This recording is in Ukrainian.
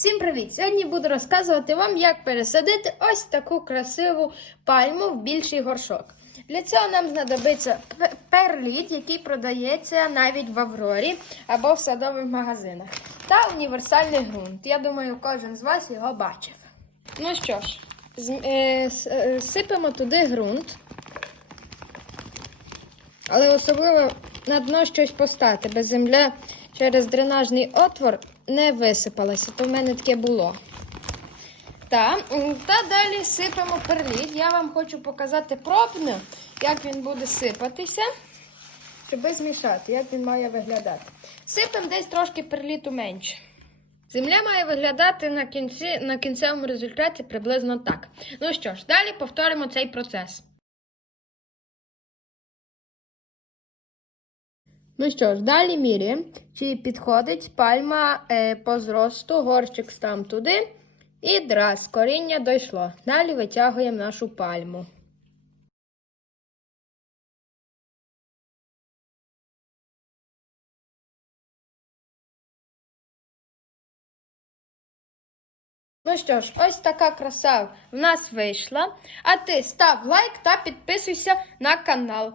Всім привіт! Сьогодні буду розказувати вам, як пересадити ось таку красиву пальму в більший горшок. Для цього нам знадобиться перліт, який продається навіть в Аврорі або в садових магазинах, та універсальний ґрунт. Я думаю, кожен з вас його бачив. Ну що ж, е, е, сипемо туди ґрунт. Але особливо на дно щось поставити, бо земля через дренажний отвор не висипалася, то в мене таке було. Та, та далі сипемо перліт. Я вам хочу показати пробно, як він буде сипатися, щоб змішати, як він має виглядати. Сипемо десь трошки перліту менше. Земля має виглядати на, кінці, на кінцевому результаті приблизно так. Ну що ж, далі повторимо цей процес. Ну що ж, далі міряємо, чи підходить пальма е, по зросту, горщик став туди. І драз, коріння дійшло. Далі витягуємо нашу пальму. Ну що ж, ось така краса в нас вийшла. А ти став лайк та підписуйся на канал.